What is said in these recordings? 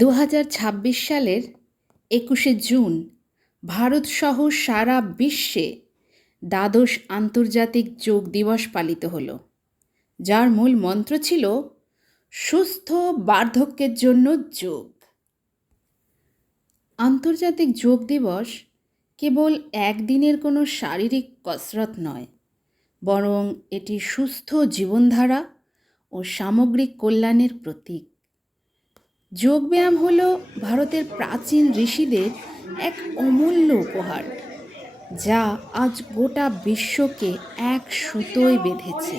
2026 সালের 21শে জুন ভারতসহ সারা বিশ্বে দ্বাদশ আন্তর্জাতিক যোগ দিবস পালিত হলো, যার মূল মন্ত্র ছিল সুস্থ বার্ধক্যের জন্য যোগ। আন্তর্জাতিক যোগ দিবস কেবল একদিনের কোনো শারীরিক কসরত নয়, বরং এটি সুস্থ জীবনধারা ও সামগ্রিক কল্যাণের প্রতীক। যোগব্যায়াম হল ভারতের প্রাচীন ঋষিদের এক অমূল্য উপহার, যা আজ গোটা বিশ্বকে এক সুতোয় বেঁধেছে।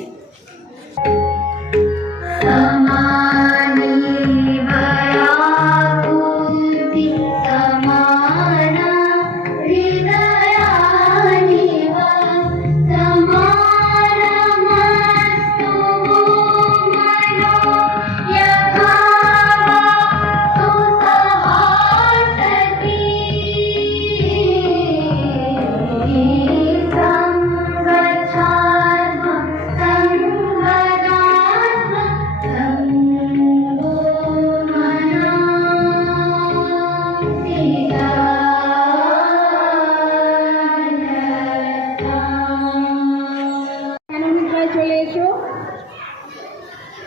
চলে এসো,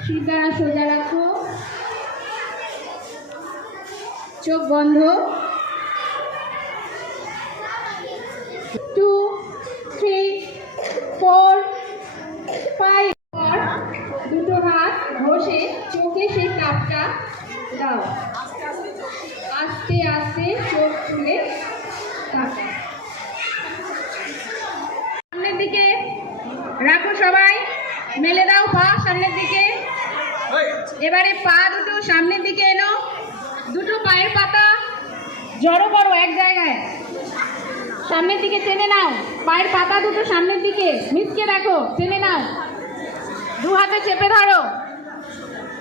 শিরদাঁড়া সোজা রাখো, চোখ বন্ধ। 2, 3, 4, 5। দুটো হাত ঘষে চোখে সেই কাপটা দাও। আস্তে আস্তে চোখ খুলে তাকাও। সামনের দিকে রাখো, সবাই মেলে দাও পা সামনের দিকে। এবারে পা দুটো সামনের দিকে এনো, দুটো পায়ের পাতা জড়ো করো এক জায়গায়, সামনের দিকে টেনে নাও। পায়ের পাতা দুটো সামনের দিকে মিচকে রাখো, টেনে নাও। দু হাতে চেপে ধরো।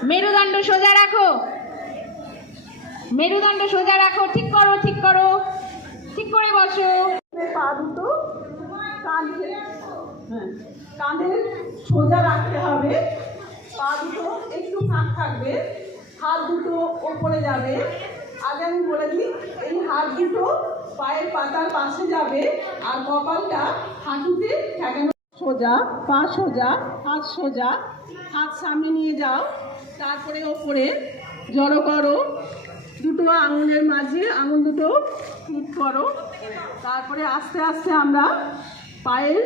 মেরুদণ্ড সোজা রাখো, মেরুদণ্ড সোজা রাখো। ঠিক করো, ঠিক করো, ঠিক করে বসো। পা দুটো কাঁধে সোজা রাখতে হবে। পা দুটো একটু ফাঁক থাকবে, হাত দুটো ওপরে যাবে। আগে আমি বলে দিই, এই হাত দুটো পায়ের পাতার পাশে যাবে আর কপালটা হাঁটুতে ঠেকানো। সোজা, পা সোজা, হাত সোজা, হাত সামনে নিয়ে যাও। তারপরে ওপরে জড়ো করো, দুটো আঙুলের মাঝে আঙুল দুটো ফিট করো। তারপরে আস্তে আস্তে আমরা পায়ের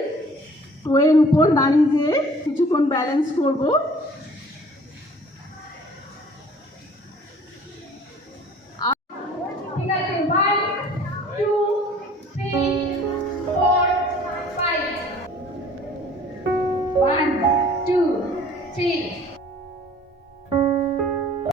টোয়ের উপর দাঁড়িয়ে দিয়ে কিছুক্ষণ ব্যালেন্স করব। ঠিক আছে, 1, 2, 3, 4, 5। 1, 2, 3